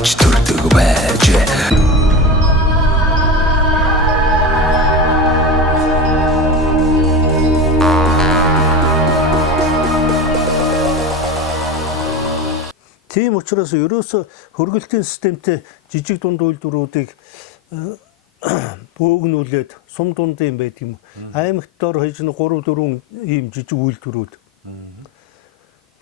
авч төрдөг байж. Тийм учраас ерөөсө хөргөлтийн системтэй жижиг дунд үйлдвэрүүдийг бөөгнүүлээд сум дундын байдаг юм. Аймагт дор хаяж 3-4 ийм жижиг үйлдвэрүүд.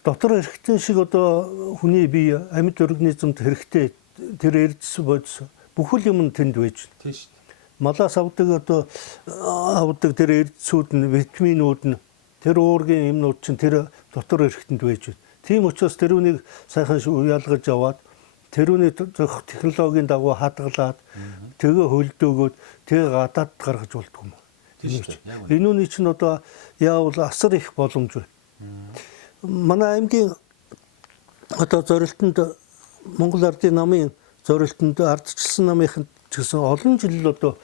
Дотор хэрэгтэй шиг одоо хүний бие амьд организмд хэрэгтэй тэр эрдэс бодис бүхэл юм тэнд байж. Тийм шүү дээ. Малаас авдаг тэр эрдэсүүд нь, витаминууд нь, тэр уургийн юмнууд чинь тэр дотор эрхтэнд байж. Тийм учраас тэрүүнийг сайхан ялгаж аваад тэрүүний зөх технологийн дагуу хадгалаад тэгээ хөлдөөгөөд тэгээ гадаад гаргаж болдгоо юм. Энүүний чинь одоо яавал асар их боломж байна. Манай аймгийн одоо зорилтонд Монгол Ардын намын зорилтонд ардчилсан намынх ч гэсэн олон жил одоо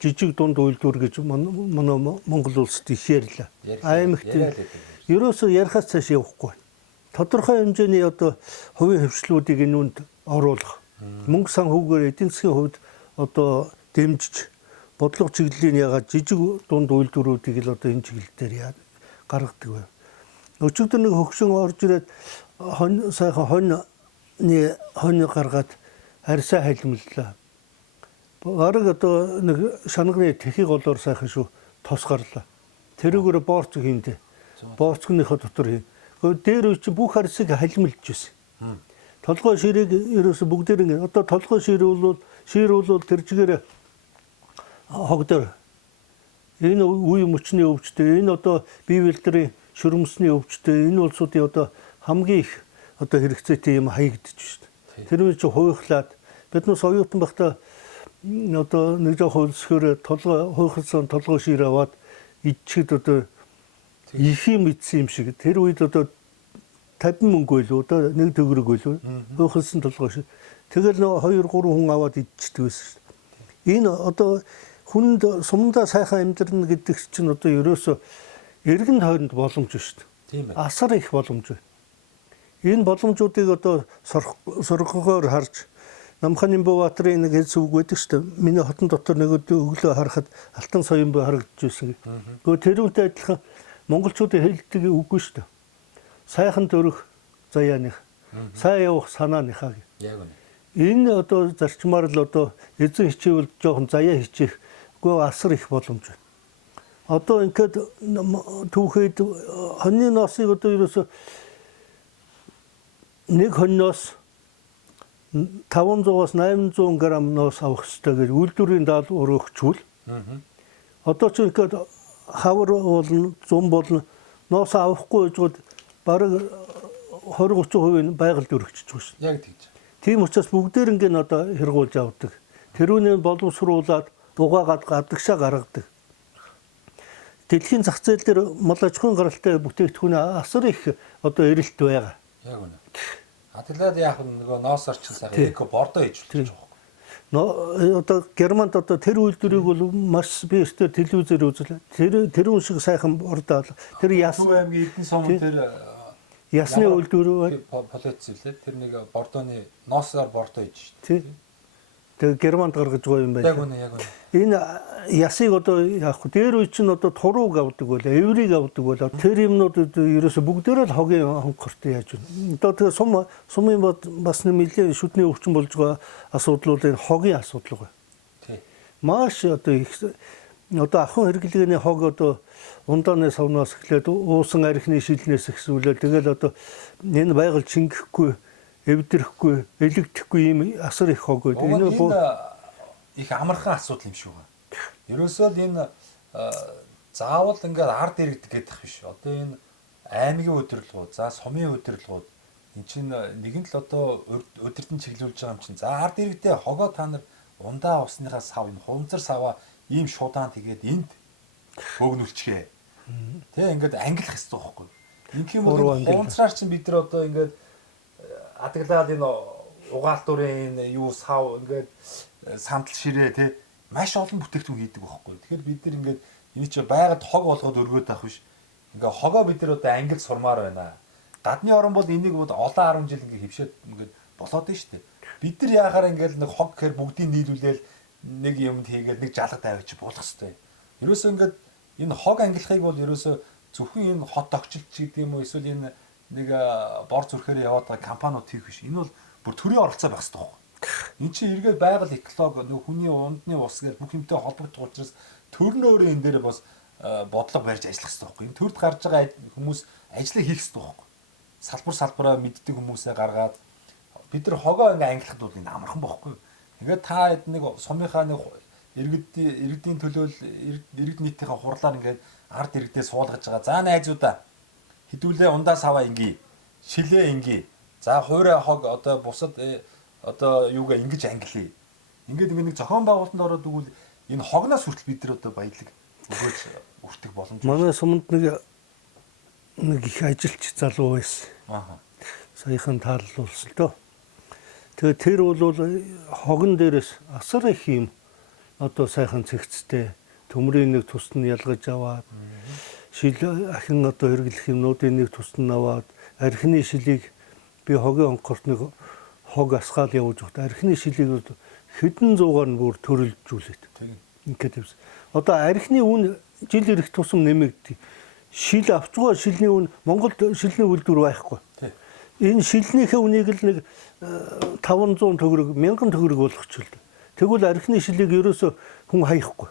жижиг дунд үйлдвэр гэж манай Монгол улсад их ярьлаа. Аймагт ерөөсөө ярихаас цааш явахгүй. Тодорхой хэмжээний одоо хувийн хөвшлүүдийг энүүнд оруулах. Мөнгө санхүүгээр эдийн засгийн хувьд одоо дэмжиж бодлого чиглэлийн ягаад жижиг дунд үйлдвэрүүдийг л одоо энэ чиглэл дээр гаргадаг байв. Өчигдөр нэг хөгшин орж ирээд сайхан хонь гаргаад арьсаа хайлмллаа. Бараг одоо нэг шанагны тэхийг голоор сайхан шүү тос гарлаа. Тэрүүгээр борц хийндэ. Борцгийнхаа дотор хий. Дээр үчи бүх арьсыг халимлж байсан. Толгой ширийг ерөөсө бүгдээр одоо толгой шир бол тэр чигээр хогдор. Энэ үе мөчний өвчтэй, энэ одоо бие билдрийн шүрмсний өвчтэй, энэ улсуудын одоо хамгийн их одоо хэрэгцээтэй юм хаягдчих шүү дээ. Тэр үе чи хуйхлаад биднээс оюутан байхдаа одоо нэг жоо хөлсгөр толгой хуйхсан толгой шир аваад идчихэд одоо их юм идсэн юм шиг. Тэр үед одоо 50 мөнгө байлуу одоо 1 төгрөг байлуу. Хуйхсан толгой шир. Тэгэл 2-3 хүн аваад идчихдэг байсан шүү дээ. Энэ одоо хүнд сумдаа сайхан амьдрна гэдэг чинь одоо ерөөсөө эргэн тойронд боломж шүү дээ. Асар их боломж байна. Энэ боломжуудыг одоо сургагоор харж Намхан Имбаватрын нэг хэлс үг байдаг шүү дээ. Миний хотон дотор нэг өглөө харахад Алтан Соёмбай харагдаж байсан. Гэхдээ тэрүүнтэй адилхан монголчуудын хэлдэг үгүй шүү дээ. Сайхан төрөх заяаных, сайн явах санааныхаа. Яг үнэ. Энэ одоо зарчмаар л одоо эзэн хичээвэл жоохон заяа хичээх үгүй асар их боломж байна. Одоо ингээд түүхэд хоньны ноосыг одоо ерөөсө нэг хоньноос 500-аас 800 грамм ноос авах хэрэгтэй гэж үйлдвэрийн даалгавар өгчүүл. Одоо ч ингээд хавар болно, зам болно, ноос авахгүй гэжүүд бараг 20-30% нь байгальд өргөжчих шүү дээ. Яг тэгж. Тийм учраас бүгдээр ингээд одоо хэрэгүүлж авдаг. Тэрүүний боловсруулад угаагаад гадагшаа гаргадаг. Дэлхийн зах зээл дээр мал аж ахуйн гаралтай бүтээгдэхүүн асар их одоо эрэлт байгаа. Яг үнэ. Атлаад яг нөгөө ноос орчин сайхан эко бордоо хийж болчих жоох. Одоо Германд одоо тэр үйлдвэрийг бол маш би өстө телевизээр үзлээ. Тэр үн шиг сайхан бордоо. Тэр Төв аймгийн Эрдэнэ сумын тэр ясны үйлдвэр байна. Полиц үлээ. Тэр нэг бордооны ноосоор бордоо хийж шүү дээ. Тэгээ Германд гаргаж байгаа юм байна. Яг үнэ, яг үнэ. Энэ ясыг одоо яах вэ? Дээр үе чинь одоо турууг авдаг байлаа, эврийг авдаг байлаа. Тэр юмнууд ерөөсө бүгдээрээ л хогийн хонхортой яаж вэ? Одоо тэгээ сумын бас нэмэлт шүдний өвчин болж байгаа асуудлууд энэ хогийн асуудал байна. Тий. Маш одоо их одоо ахын хэрэглээний хог одоо ундааны савнаас эхлээд уусан архины шилнээс эхсүүлээ. Тэгэл одоо энэ байгаль шингэхгүй эвдрэхгүй, элэгдэхгүй ийм асар их хог байдаг. Энэ их амархан асуудал юм шүү. Ерөөсөө л энэ заавал ингээд ард иргэдэг гэдэг биш. Одоо энэ аймгийн удирдлагууд, за сумын удирдлагууд эн чинь нэгэн л одоо удирдан чиглүүлж байгаа юм чинь. За ард иргэдээ хогоо та нар ундаа усныхаа сав, энэ хунзар саваа ийм шудаан тэгээд энд бөөгнүүлчихээ. Тэ ингээд ангилах хэрэгтэй байхгүй. Инх юм бол хунзраар чинь бид нар одоо ингээд адаглаад энэ угаалтурын юу сав ингээд сандал ширээ тий маш олон бүтээгдэхүүн хийдэг байхгүй. Тэгэхээр бид нар ингээд энэ чинь байгаад хог болгоод өргөөд авах биш. Ингээ хогоо бид нар одоо ангил сурмаар байна. Гадны орн бол энийг бол олон 10 жил ингээ хөвшөөд ингээ болоод нь шүү дээ. Бид нар яахаар ингээл нэг хог гэхэр бүгдийг нийлүүлээл нэг юмд хийгээл нэг жалга тавьчих болох хэвээр. Ерөөсөө ингээд энэ хог ангилахыг бол ерөөсөө зөвхөн энэ хот огчлч гэдэг юм уу эсвэл энэ нэг бор зүрхээр яваад байгаа компаниуд хийх биш. Энэ бол бүр төрийн оролцоо байх хэрэгтэй байхгүй. Энд чинь эргээд байгаль экологи нөх хүний ундны ус гэж бүх юмтай холбогдох учраас төр нь өөрөө энэ дээр бас бодлого барьж ажиллах хэрэгтэй байхгүй. Энэ төрд гарч байгаа хүмүүс ажлыг хийх хэрэгтэй байхгүй. Салбараа мэддэг хүмүүсээ гаргаад бид нар хогоо ингээ ангилахад бол энэ амархан байхгүй. Ингээд та нэг сумынхаа нэг иргэдийн төлөөл иргэд нийтийнхээ хурлаар ингээд ард иргэдээ суулгаж байгаа. За найзуудаа хідүүлээ ундаас аваа ингээ шилээ ингээ. За хуурай хог одоо бусад одоо юугаа ингэж ангилъя. Ингээд нэг зохион байгуулалтанд ороод өгвөл энэ хогноос хүртэл бид нар одоо баялаг өгөөж өртөх боломж. Манай суманд нэг их ажилч залуу байсан. Аа. Саяхан тааллуулсан доо. Тэгээ тэр бол хогон дээрээс асар их юм одоо сайхан цэгцтэй төмрийн нэг тусд нь ялгаж аваад шил ахин одоо хэрэглэх юмнуудын нэг тусд нь аваад архины шилийг би хогийн онкорт нэг хог асгаал явуулж өгдөө. Архины шилийг хэдэн зуугаар нь бүр төрөлжүүлээд. Ингээд явсан. Одоо архины үн жил ирэх тусам нэмэгдээ. Шил авч байгаа шилний үн Монголд шилний үйлдвэр байхгүй. Энэ шилнийхээ үнийг л нэг 500 төгрөг 1000 төгрөг болгочихлоо. Тэгвэл архины шилийг ерөөсө хүн хаяхгүй.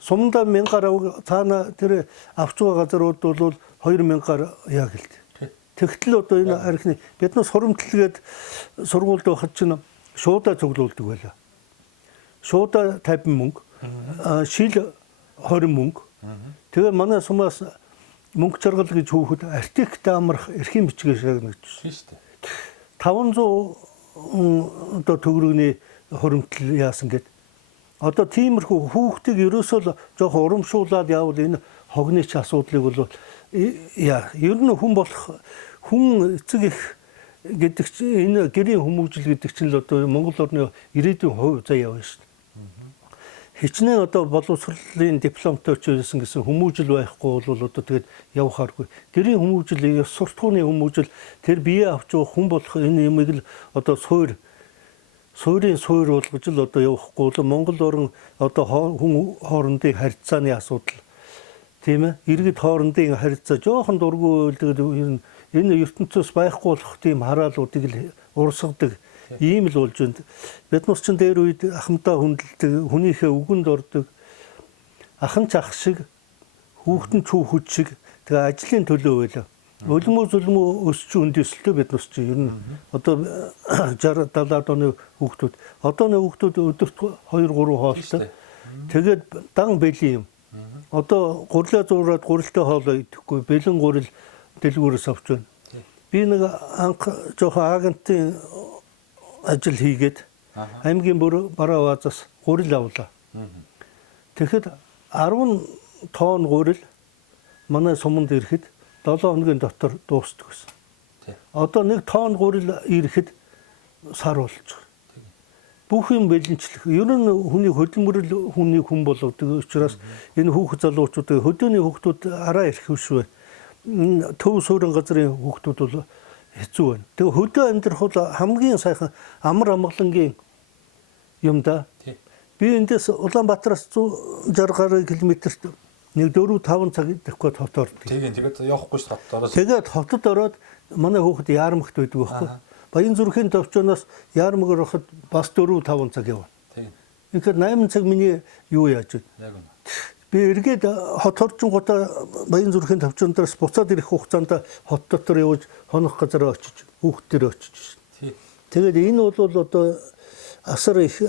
Сумдаа 1000-аар цаана тэр авч байгаа газрууд бол 2000-аар яг л. Тэгтэл одоо энэ архины биднээс хуримтлгээд сургуульд байхад чинь шуудаа цуглуулдаг байлаа. Шуудаа 50 мөнгө, шил 20 мөнгө. Тэгээ манай сумаас мөнгө чаргал гэж хүүхэд артикт амрах эрхийн бичгээр шагнаж шүү дээ. 500 одоо төгрөгийн хуримтлал яасан гэд. Одоо тиймэрхүү хүүхдийг ерөөсөө л жоох урамшуулаад явал энэ хогны ч асуудлыг бол ер нь хүн болох хүн эцэг их гэдэг чинь энэ гэрийн хүмүүжил гэдэг чинь л одоо Монгол орны ирээдүйн хувь заяа байна шүү дээ. Хичнээн одоо боловсролын дипломтой ч байсан гэсэн хүмүүжил байхгүй бол одоо тэгээд явахааргүй. Гэрийн хүмүүжил, ёс суртахууны хүмүүжил тэр бие авч байгаа хүн болох энэ юмыг л одоо суурийн суур болгож л одоо явахгүй бол Монгол орн одоо хүн хоорондын харьцааны асуудал тийм ээ иргэд хоорондын харьцаа жоохон дургүй тэгээд энэ ертөнцөөс байхгүй болох тийм хараалуудыг л урсгадаг ийм л болж байна. Бид нар ч дээр үед ахмадаа хүндэлдэг, хүнийхээ үгэнд ордог, ахан ч ах шиг, хүүхдэн чүүхэд шиг тэгээ ажлын төлөө байлаа. Өлмөө зүлмөө өсч өндөсөлтөө бид нар ч ер нь одоо 60 70 оны хүүхдүүд одооны хүүхдүүд өдөрт 2 3 хоолтой. Тэгээд дан бэлийн юм. Одоо гурлаа зуураад гурилтай хоолоо идэхгүй, бэлэн гурил дэлгүүрээс авч байна. Би нэг анх жоохон агентын ажил хийгээд аймгийн бараа баазаас гурил авлаа. Тэгэхэд 10 тонн гурил манай суманд ирэхэд 7 хоногийн дотор дуустдаг гэсэн. Одоо 1 тонн гурил ирэхэд сар болж байгаа. Бүх юм бэлэнчлэх. Ер нь хүний хөдөлмөрл хүний хүн болгодог учраас энэ хүүхэд залуучуудын хөдөөний хүүхдүүд араа ирэх биш вэ? Төв суурин газрын хүүхдүүд бол хэцүү байна. Тэгээ хөдөө амьдрах бол хамгийн сайхан амар амгалангийн юм да. Би эндээс Улаанбаатараас 160 гаруй километрт нэг 4-5 цаг давхад хот ордог. Тэгээд явахгүй ш хотод ороод. Тэгээд хотод ороод манай хүүхэд Яармагт байдаг байхгүй. Баян зүрхийн төвчнөөс Яармаг ороход бас 4-5 цаг явна. Тэгэхээр 8 цаг миний юу яаж вэ? Яг үнэ. Би эргээд хот орчингуудаа Баян зүрхийн төвчнөөс буцаад ирэх хугацаанд хот дотор явж хонох газар очиж хүүхдээр очиж шин. Тэгээд энэ бол одоо асар их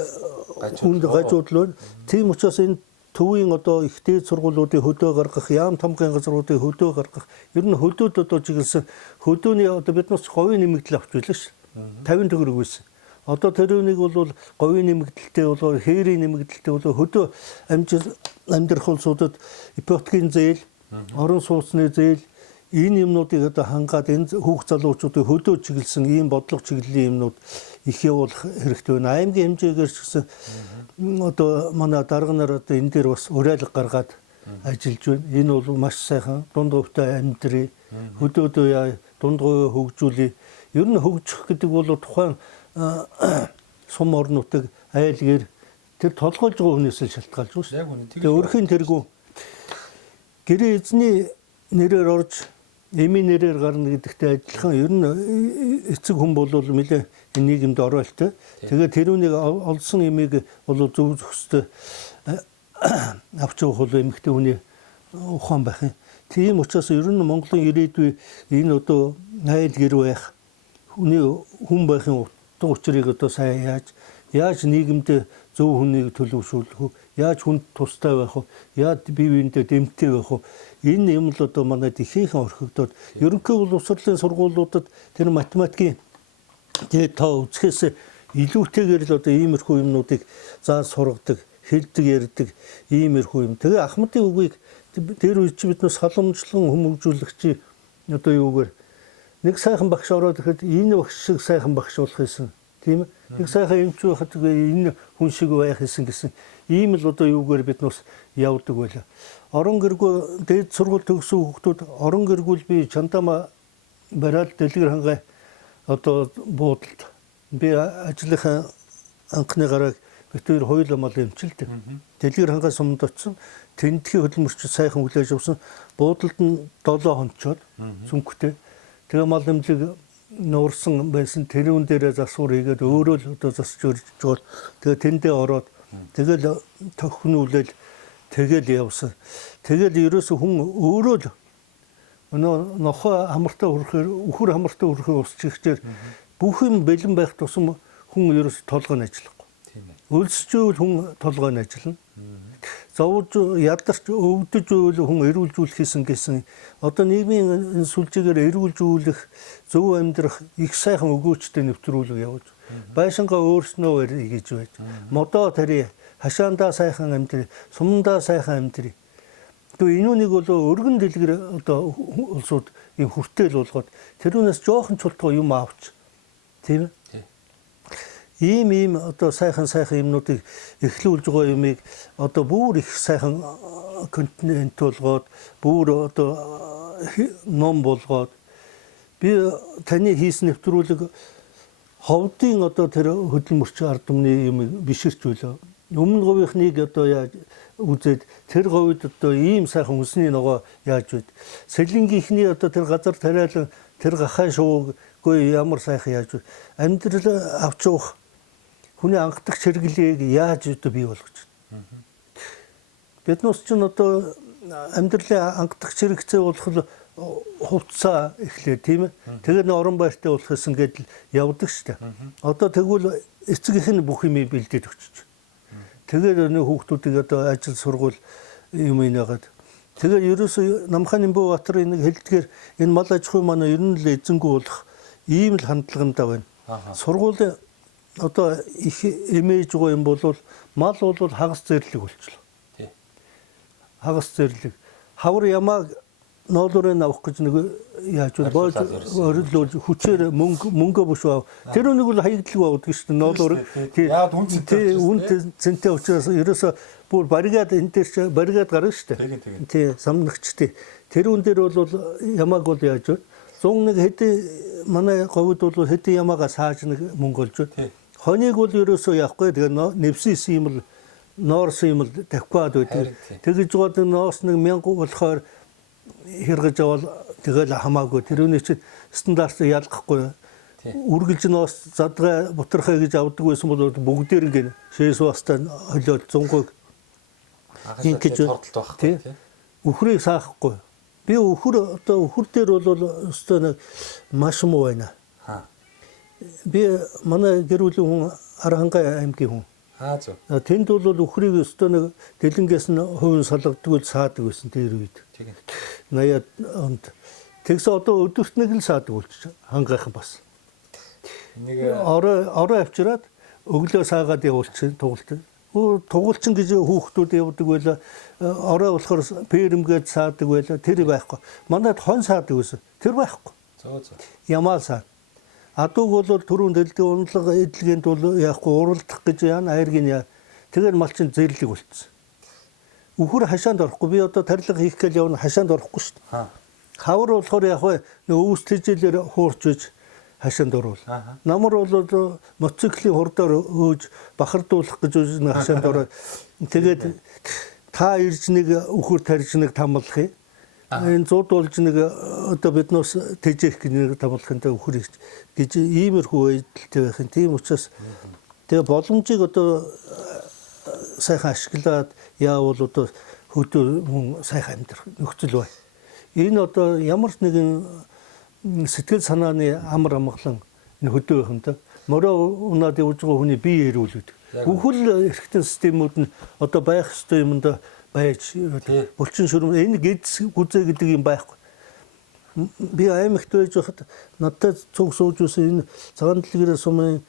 хүнд гажуудлаа. Тийм учраас энэ төвийн одоо их дээд сургуулиудын хөдөө гаргах, яам тамгын газруудын хөдөө гаргах, ер нь хөдөөд одоо чиглэсэн хөдөөний одоо бид нас говийн нэмэгдэл авч байлаа ш. 50 төгрөг байсан. Одоо тэрүүнийг бол говийн нэмэгдэлтэй бол хээрийн нэмэгдэлтэй бол хөдөө амьдрах улсуудад ипотекийн зээл, орон сууцны зээл энэ юмнуудыг одоо хангаад энэ хүүхд залуучуудын хөдөө чиглэсэн ийм бодлого чиглэлийн юмнууд их явуулах хэрэгтэй байна. Аймгийн хэмжээгээр ч гэсэн одоо манай дарга нар одоо энэ дээр бас уриалга гаргаад ажиллаж байна. Энэ бол маш сайхан дунд говьтой амьдрий, хөдөөдөө дунд говь хөгжүүлээ. Ер нь хөгжих гэдэг бол тухайн сум орнуудыг айлгэр тэр толгойлж байгаа хүнээс л шалтгаалж байна шүү. Яг үнэ. Тэгээ өрхийн тэргүү гэрээ эзний нэрээр орж эми нэрээр гарна гэдэгтэй адилхан ер нь эцэг хүн бол нэлээ энэ нийгэмд оройлтой. Тэгээ тэрүүнийг олсон эмийг бол зөв зөвхөстэй авч явах бол эмэгтэй хүний ухаан байх юм. Тийм учраас ер нь Монголын ирээдүй энэ одоо айл гэр байх хүн байхын утга учирыг одоо сайн яаж нийгэмд зөв хүнийг төлөвшүүлэх вэ? Яаж хүнд тустай байх вэ? Яаж бие биендээ дэмтэй байх вэ? Энэ юм л одоо манайд ихээхэн орхигдоод ерөнхий боловсролын сургуулиудад тэр математикийн тэгээд тоо үзэхээс илүүтэйгээр л одоо иймэрхүү юмнуудыг зааж сургадаг, хэлдэг, ярьдаг иймэрхүү юм. Тэгээ Ахмадын үгийг дээр үеч биднээс халамжлан хүмүүжүүлэгч одоо юугаар нэг сайхан багш ороод ирэхэд энэ багш шиг сайхан багш болох юмсан. Тийм ээ. Нэг сайхан эмч байхад энэ хүн шиг байх гэсэн ийм л одоо юугаар биднээс явдаг байлаа. Орон гэргүй дээд сургууль төгссөн хүүхдүүд орон гэргүүл би чандама бараад дэлгэр хангай одоо буудалд би ажлынхаа анхны гараг битүүр хоёулаа мал эмчилдэг. Дэлгэр хангай сумд очсон. Тэндхийн хөдөлмөрч сайхан хүлээж авсан. Буудалд нь 7 хонцоод зүнхтэй. Тэгээ мал эмзэг нуурсан байсан тэрүүн дээрээ засвар хийгээд өөрөө л одоо засч өрж жоод тэгээ тэндээ ороод тэгэл тохнуулэл тэгэл явсан. Тэгэл ерөөсө хүн өөрөө л нохоо хамартаа хүрхээр үхэр хамартаа хүрхээр усчихчээр бүх юм бэлэн байх тусам хүн ерөөсө толгойн ажиллахгүй. Тийм ээ. Өлсчөөл хүн толгойн ажиллана. Зовж ядарч өвдөж үйл хүн эрүүлжүүлэх гэсэн одоо нийгмийн сүлжээгээр эрүүлжүүлэх зөв амьдрах их сайхан өгөөчтэй нэвтрүүлэг явуулж байшингаа өөрснөө хийж байж модоо тари хашаандаа сайхан амьдрий сумдаа сайхан амьдрий тэгээ энүүнийг бол өргөн дэлгэр одоо улсууд юм хүртэл болгоод тэрүүнээс жоохон чултгоо юм авч тийм ийм одоо сайхан юмнуудыг эхлүүлж байгаа юмыг одоо бүр их сайхан контент болгоод бүр одоо ном болгоод би таны хийсэн нэвтрүүлэг ховдын одоо тэр хөдөлмөрч ард түмний юм биширч байлаа. Өмнө говийнхныг одоо яаж үзээд тэр говьд одоо ийм сайхан хүнсний ногоо яаж вэ? Сэлэнгийнхний одоо тэр газар тариалан тэр гахай шууггүй ямар сайхан яаж вэ? Амьдрал авч явах хүний анхдах чиргэлийг яаж одоо бий болгож байна. Биднээс ч одоо амьдралын анхдах чирэгцээ болох хувцас эхлэв тийм ээ. Тэгээд орон байртай болох гэсэн гээд явдаг шүү дээ. Одоо тэгвэл эцэг их нь бүх юм бэлдээд өгч. Тэгээд нэг хүүхдүүдийг одоо ажил сургууль юм инегаад. Тэгээд ерөөсөө Намхан Нэмбүбаатарын нэг хэлдгээр энэ мал аж ахуй манай ер нь л эзэнгүү болох ийм л хандлагатай байна. Сургуулийн одоо их имиж гоо юм бол мал бол хагас зэрлэг болчихлоо. Тий. Хагас зэрлэг. Хавар ямааг ноолорын авах гэж нэг яаж вэ? Орилуулж хүчээр мөнгө бүш бав. Тэр нэг бол хаягдлаг авдаг шүү дээ. Ноолор. Яг үн цэнтэй учраас ерөөсө бүр баригад энэ дээр баригад гарна шүү дээ. Тий, самнагчтэй. Тэр үн дээр бол ямааг бол яаж вэ? 101 хэдийн манай говьд бол хэдийн ямаага сааж нэг мөнгө олж байна. Хоныг бол ерөөсөө явахгүй тэгээ нэвсээс юм л ноорс юм л тавьхад байдаг. Тэгэж гоод ноос нэг 1000 болохоор хэрэгж авал тэгэл хамаагүй тэрүүний чинь стандарт ялгахгүй. Үргэлж ноос задгай бутрахаа гэж авдаг байсан бол бүгдээр ингэ шээс бастай холиод 100-г ингэж хурдталт байхгүй тийм. Үхрийг саахгүй. Би үхэр одоо үхэр дээр бол өстой нэг маш муу байна. Би манай гэр бүлийн хүн Архангай аймгийн хүн. Зөв. Тэнд бол үхрийг өстой нэг дэлэнгээс нь хувийн салгадаг үл саадаг байсан тэр үед. Тийм. 80-аад онд. Тэгсэн одоо өдөрт нэг л саадаг болчих. Хангайхан бас. Нэг орой авчираад өглөө саагаад явуулчих тугалт. Тугалчин гэж хүүхдүүд явдаг байлаа. Орой болохоор пэрэмгээд саадаг байлаа. Тэр байхгүй. Манайд хон саадаг байсан. Тэр байхгүй. Зөө. Ямаал саа. Адууг бол түрүүн дэлдээ унлага эдлэгэнд бол яахгүй уралдах гэж яана айргийн яа. Тэгээд малчин зэрлэг болчихсон. Үхэр хашаанд орохгүй. Би одоо тарилга хийх гэж явна хашаанд орохгүй шүү дээ. Хавар болохоор яг өвс тэжээлэр хуурч иж хашаанд орвол. Ааха. Намар бол мотоциклийн хурдаар хөөж бахардуулах гэж үзэн хашаанд ороод тэгээд та ирж нэг үхэр тарьж нэг тамлахыг энэ зууд болж нэг одоо биднээс тэжээх гэж нэг тамлахынтай үхэр гэж иймэрхүү байдалтай байх юм. Тийм учраас тэгээ боломжийг одоо сайхан ашиглаад яавал одоо хөдөө хүн сайхан амьдрах нөхцөл бай. Энэ одоо ямар ч нэгэн сэтгэл санааны амар амгалан энэ хөдөө байх юм да. Мороо унаад явж байгаа хүний бие эрүүлдэг. Бүхэл эрхтэн системүүд нь одоо байх ёстой юмда байж булчин шүрм энэ гидс гүзээ гэдэг юм байхгүй. Би аймагт байж байхад надад цуг сууж үсэн энэ цагаан дэлгэрээ сумын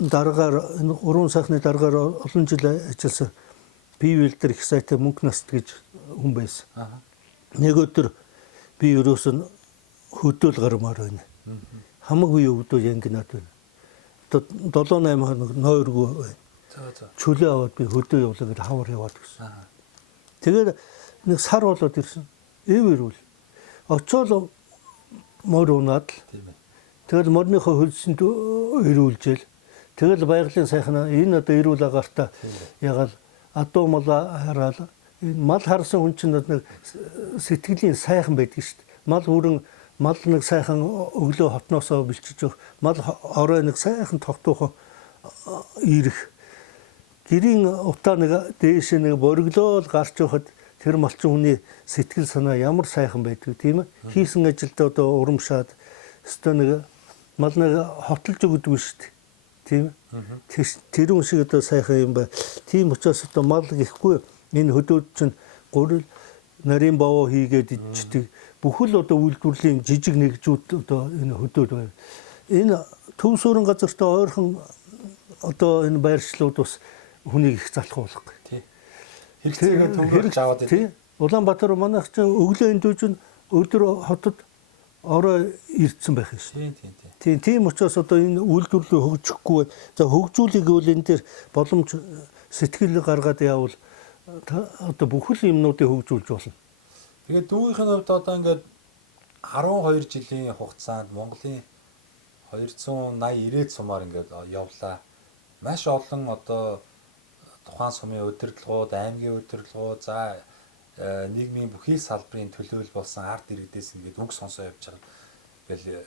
дараагаар энэ уран сайхны дараагаар олон жил ажилласан бивэлдэр их сайтай мөнх наст гэж хүн байсан. Нэг өдөр би ерөөс нь хөдөөл гармаар байна. Хамаагүй өвдөө янгинаад байна. Одоо 7-8 хоног нойргүй байна. Чөлөө аваад би хөдөө явлаа гэж хавар яваад гисэн. Тэгээд нэг сар болоод ирсэн. Эвэрүүл. Очоод мор унаад л. Тэгэл морныхоо хөлсөнд ирүүлжэл. Тэгэл байгалийн сайхна энэ одоо ирүүл агаарта ягаал адуу мал хараал. Энэ мал харсан хүн чинь нэг сэтгэлийн сайхан байдаг шүү дээ. Мал хүрэн мал нэг сайхан өглөө хотноосоо бэлчиж өг. Мал орой нэг сайхан тогтоохоо ирэх. Гэрийн утаа нэг дээш нэг бориглол гарч явахад тэр малчин хүний сэтгэл санаа ямар сайхан байдаг тийм ээ. Хийсэн ажилдаа одоо урамшаад өстой нэг мал нэг хотолж өгдөг шүү дээ. Тийм ээ. Тэр хүн шиг одоо сайхан юм ба. Тийм учраас одоо мал гэхгүй энэ хөдөөд чинь гурил нарийн бовоо хийгээд идчихдэг. Бүхэл одоо үйлдвэрлэлийн жижиг нэгжүүд одоо энэ хөдөөд байна. Энэ төв суурин газартаа ойрхон одоо энэ байршлууд бас хүнийг их залхуулах. Тий. Хэрэгцээгээ төвлөрж аваад байдаг. Тий. Улаанбаатар манайх чинь өглөө эндүүж өдөр хотод орой ирдсэн байх шээ. Тий. Тийм учраас одоо энэ үйлдвэрлэлөө хөгжихгүй. За хөгжүүлэх гэвэл энэ дээр боломж сэтгэл гаргаад явбал одоо бүхэл юмнуудыг хөгжүүлж болно. Тэгээд дүүгийн хувьд одоо ингээд 12 жилийн хугацаанд Монголын 280-90 сумаар ингээд явлаа. Маш олон одоо тухайн сумын удирдлагууд, аймгийн удирдлагууд, за нийгмийн бүхий салбарын төлөөлөл болсон ард иргэдээс ингээд үг сонсоо явж байгаа. Ингээл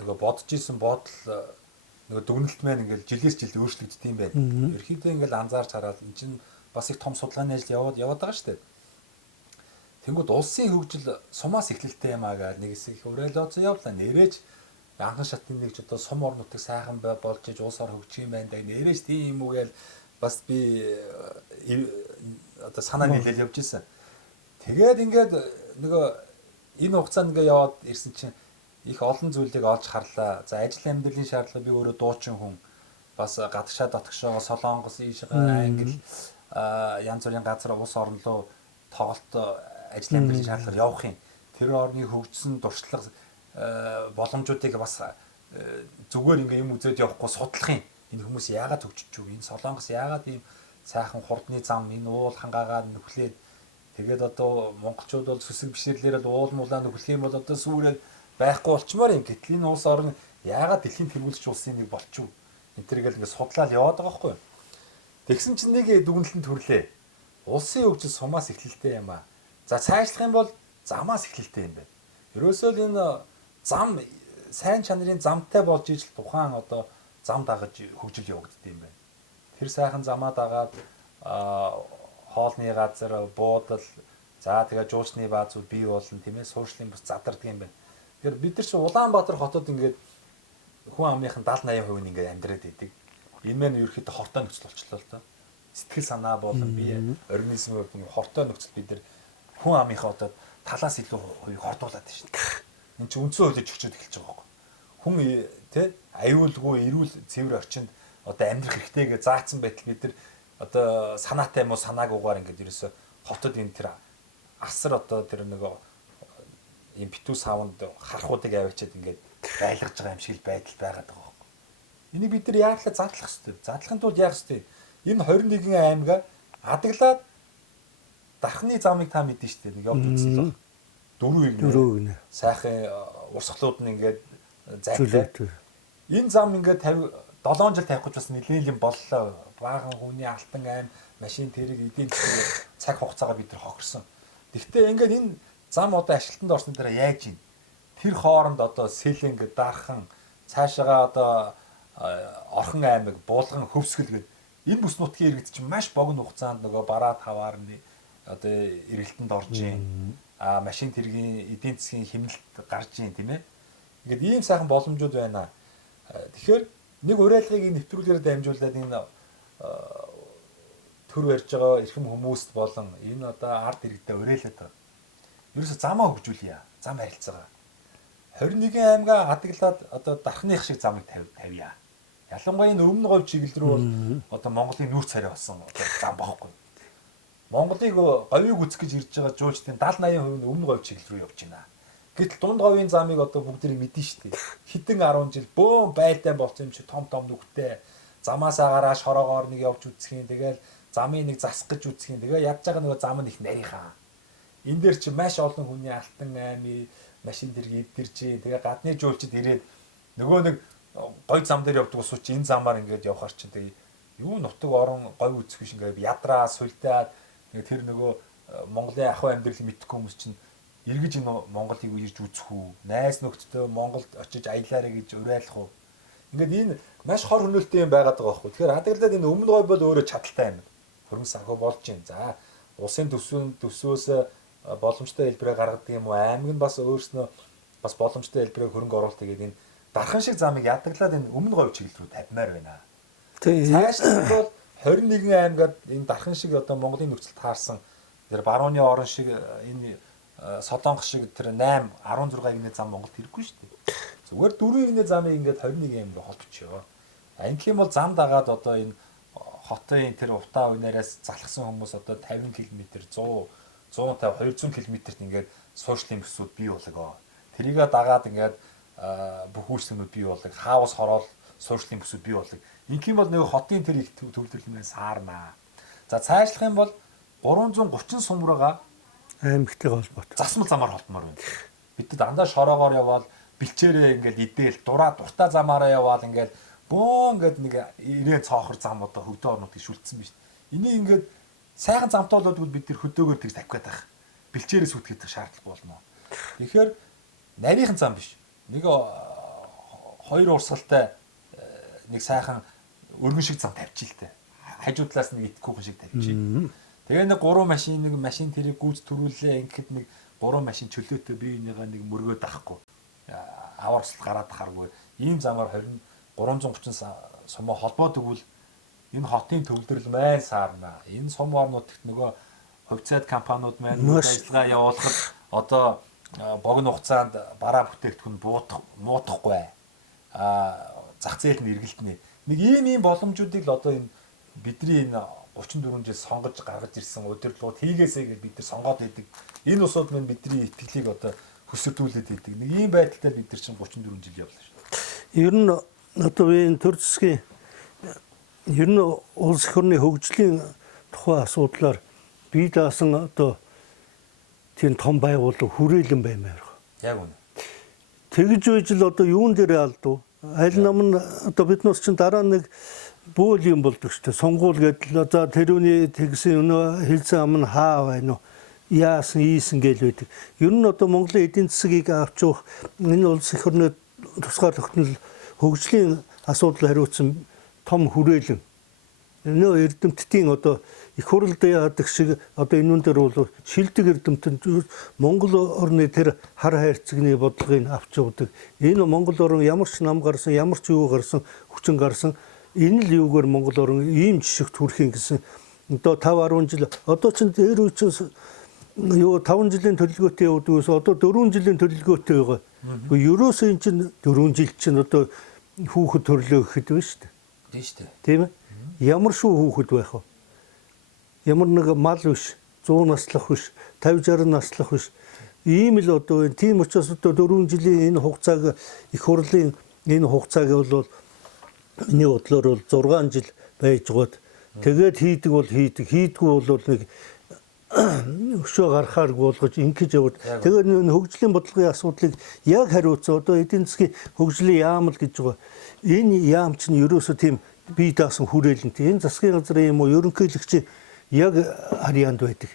нөгөө бодож исэн бодол нөгөө дүгнэлт маань ингээл жилээс жилд өөрчлөгддөг юм байна. Ерхийдээ ингээл анзаарч хараад эн чинь бас их том судалгааны ажил яваад байгаа шүү дээ. Тэнгүүд улсын хөгжил сумаас эхлэлтэй юм аа гэж нэг хэсэг их уриалгацсан явлаа. Нэрэж анхан шатны нэг ч одоо сум орнуудыг сайхан болж иж улсаар хөгжих юм байна да. Нэрэж тийм юм уу гээл бас би одоо санаа нийлэл явж ирсэн. Тэгээд ингээд нөгөө энэ хугацаанд ингээд яваад ирсэн чинь их олон зүйлийг олж харлаа. За ажил амьдралын шаардлага би өөрөө дуучин хүн. Бас гадагшаа дотгошоо Солонгос, Ишгаа, Англи янз бүрийн газар улс орн руу тоглолт ажил амьдралын шаардлагаар явах юм. Тэр орны хөгжсөн дуршлаг боломжуудыг бас зүгээр ингээ юм үзээд явахгүй судлах юм. Энэ хүмүүс яагаад хөгжиж юу? Энэ Солонгос яагаад ийм сайхан хурдны зам энэ уул хангаагаар нөхлээд тэгээд одоо монголчууд бол сүсэг биширлээрээ уул муулаа нөхлөх юм бол одоо сүрээд байхгүй болчмоор юм. Гэтэл энэ улс орн яагаад дэлхийн тэргүүлэгч улсын нэг болчих вэ? Энэ тэргээл ингээ судлаад яваад байгаа байхгүй юу? Тэгсэн чинь нэг дүгнэлтэн төрлөө. Улсын хөгжил сумаас эхлэлтэй юм аа. За цаашлах юм бол замаас эхлэлтэй юм байна. Ерөөсөө л энэ зам сайн чанарын замтай болж ижил тухайн одоо зам дагаж хөгжил явагддаг юм байна. Тэр сайхан замаа дагаад хоолны газар, буудал, за тэгээ жуучны баазууд бий болно тийм ээ, суурьшлын бус задардаг юм байна. Тэгэхээр бид нар чи Улаанбаатар хотод ингээд хүн амныхын 70-80% нь ингээд амьдраад идэг. Энэ мэн ерөөхдөө хортой нөхцөл болчихлоо л доо. Сэтгэл санаа болон бие организмын хувьд хортой нөхцөл бид нар хүн амынхаа одоо талаас илүү хувийг хордуулад байна шүү дээ. Энд чинь үндсэн хөлөж өчөд эхэлж байгаа байхгүй. Хүн тий аюулгүй эрүүл цэвэр орчинд одоо амьдрах хэрэгтэйгээ заасан байтал бид нар одоо санаатай юм уу санаагүйгээр ингээд ерөөсө хотод энэ тэр асар одоо тэр нөгөө юм битүү савнд харахуудыг аваачаад ингээд байлгаж байгаа юм шиг байдал байгаад байгаа байхгүй. Энийг бид нар яаглаа задлах хэрэгтэй. Задлахын тулд яах хэрэгтэй? Энэ 21 аймгаа адаглаад дархны замыг та мэдэн штэ нэг явж үзсэн л. 4 игнэ. Сайхан урсгалууд нь ингээд зайтай. Энэ зам ингээд 7 жил тавих гэж бас нэлээд юм боллоо. Баахан хүний алтан аймаг машин тэрэг эдийн засгийн цаг хугацаагаа бид нар хохирсон. Гэхдээ ингээд энэ зам одоо ажилтанд орсон дараа яаж ийн? Тэр хооронд одоо Сэлэнг, Дархан, цаашаага одоо Орхон аймаг, Булган, Хөвсгөл гэдэг энэ бүс нутгийн иргэд чинь маш богино хугацаанд нөгөө бараа таваарны одоо эргэлтэнд орж ийн. Машин тэргийн эдийн засгийн хэмнэлт гарч ийн тийм ээ. Ингээд ийм сайхан боломжууд байна. Тэгэхээр нэг уриалгыг нэвтрүүлгээр дамжуулаад энэ төр барьж байгаа эрхэм хүмүүст болон энэ одоо ард иргэдэд уриалаад байгаа. Ерөөсө замаа хөгжүүлье. Зам харилцаагаа. 21 аймгаа хадгалаад одоо дархных шиг замыг тавья. Ялангуяа энэ өмнө говь чиглэл рүү бол одоо Монголын нүүр царай болсон одоо зам багхгүй. Монголыг говийг үзэх гэж ирж байгаа жуулчдын 70-80% нь өмнө говь чиглэл рүү явж байна. Гэтэл дунд говийн замыг одоо бүгдийг мэднэ шүү дээ. Хэдэн 10 жил бөөн байлтай болсон юм чи том нүгтэй замаасаа гараа шороогоор нэг явж үзхийн. Тэгэл замын нэг засах гэж үзхийн. Тэгээ ядж байгаа нөгөө зам нь их нарийнхаа. Энэ дээр чи маш олон хүний алтан аймын машин дэрэг эдгэрж, тэгээ гадны жуулчд ирээд нөгөө нэг гой зам дээр явдаг ус чи энэ замаар ингээд явхаар чи тэгээ юу нутаг орон гой үзэх биш ингээд ядраа сулдаад тэр нөгөө Монголын ахуй амьдрал мэдхгүй хүмүүс чинь эргэж энэ Монголыг ирж үзэх үү? Найз нөхдөдөө Монголд очиж аялаарэ гэж уриалах уу? Ингээд энэ маш хор хөнөөлттэй юм байгаад байгаа байхгүй. Тэгэхээр хадгалаад энэ өмнө гой бол өөрөө чадaltaй юм. Хөрөнгө санхүү болж байна. За улсын төсвөөс боломжтой хэлбэрээр гаргадаг юм уу? Аймаг нь бас өөрснөө бас боломжтой хэлбэрээр хөрөнгө оруулалт хийгээд энэ дархан шиг замыг ядгаглаад энэ өмнө говь чиглэл рүү тавьмаар байна. Цаашдаа бол 21 аймагад энэ дархан шиг одоо Монголын нөхцөлд таарсан тэр барууны орон шиг энэ Солонгос шиг тэр 8 16 игний зам Монголд хэрэггүй шүү дээ. Зүгээр 4 игний замыг ингээд 21 аймаг холбочоо. Анх юм бол зам дагаад одоо энэ хотын тэр утаа уйнараас залхсан хүмүүс одоо 50 км 100 150 200 км-т ингээд сошиал импсүүд бий болгоо. Тэрийгээ дагаад ингээд бүх үйлчлэгнүүд бий болдог. Хаус хороол сошиал импсүүд бий болдог. Инх юм бол нэг хотын тэр их төвлөрөлмээр саарнаа. За цаашлах юм бол 330 сумраага аймагтай холбоотой. Засмал замаар холбомоор байна. Бид дандаа шороогоор явбал бэлчээрээ ингээд идээл дуртай замаараа явбал ингээд бөө ингээд нэг 90 цоохор зам одоо хөвдөө орнууд гişүлдсэн биз. Энийг ингээд сайхан замтай болоод бид тэр хөдөөгөр тэр тавих гээд байх. Бэлчээрээ сүтгэх шаардлага болно. Тэгэхээр нарийнхан зам биш. Нэг хоёр урсгалтай нэг сайхан өргөн шиг зам тавьчих л тээ. Хажуудлаас нэг итгэхгүй шиг тавьчих. Тэгээ нэг 3 машин тэрийг гүйц төрүүлээ. Ингээд нэг 3 машин чөлөөтэй бие бинийгаа нэг мөргөөд авахгүй. Аварсал гараад харгүй. Ийм замаар 330 сумаа холбоод өгвөл энэ хотын төвлөрөл майн саарна. Энэ сум орнуудт нөгөө хувьцаат компаниуд маань ажиллагаа явуулахад одоо богино хугацаанд бараа бүтээгдэхүүн муудахгүй. Зах зээл нь эргэлтнэ. Нэг ийм боломжуудыг л одоо энэ бидний энэ 34 жил сонгож гаргаж ирсэн удирдлагууд хийгээсэй гэж бид нар сонгоод идэг. Энэ усууд маань бидний итгэлийг одоо хөсөлдүүлээд идэг. Нэг ийм байдалтай бид нар чинь 34 жил явлаа шүү. Ер нь одоо энэ төр засгийн ер нь улс их орны хөгжлийн тухай асуудлаар бие даасан одоо тийм том байгууллага хүрээлэн баймаар. Яг үнэ. Тэгж байж л одоо юун дээр алдав? Аль нам нь одоо биднээс чинь дараа нэг бөөл юм болдог шүү дээ. Сонгуул гэдэл за тэрүүний тэгсэн өнөө хэлсэн ам нь хаа байна уу? Яасан ийсэн гэл байдаг. Ер нь одоо Монголын эдийн засгийг авч явах энэ улс их орны тусгаар тогтнол хөгжлийн асуудал хариуцсан том хүрээлэн. Энэ эрдэмтдийн одоо их хурлд яадаг шиг одоо энэ дээр бол шилдэг эрдэмтэд Монгол орны тэр хар хайрцагны бодлогыг авч явдаг. Энэ Монгол орн ямар ч нам гарсан, ямар ч юу гарсан, хүчин гарсан энэ л юугаар Монгол орн ийм жишгт хүрэхин гэсэн одоо 5 10 жил одоо ч дээр үчис юу 5 жилийн төлөвлөгөөтэй явуулдгаас одоо 4 жилийн төлөвлөгөөтэй байгаа. Ерөөсөө энэ чинь 4 жил чинь одоо хүүхэд төрлөө гэхэд байна шүү дээ. Тийм шүү дээ. Тийм ээ. Ямар шүү хүүхэд байх вэ? Ямар нэг мал биш, 100 наслах биш, 50 60 наслах биш. Ийм л одоо энэ тийм учраас одоо 4 жилийн энэ хугацааг их хурлын энэ хугацааг бол миний бодлоор бол 6 жил байж гоод тэгээд хийдэг бол хийдэг, хийдгүй бол нэг өшөө гарахаар гуулгаж ингэж яваад тэгээд энэ хөгжлийн бодлогын асуудлыг яг хариуцсан одоо эдийн засгийн хөгжлийн яам л гэж байгаа. Энэ яам чинь ерөөсөө тийм бие даасан хүрээлэнтэй. Энэ засгийн газрын юм уу ерөнхийлөгч яг харьяанд байдаг.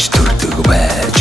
Ээж төрдөг байж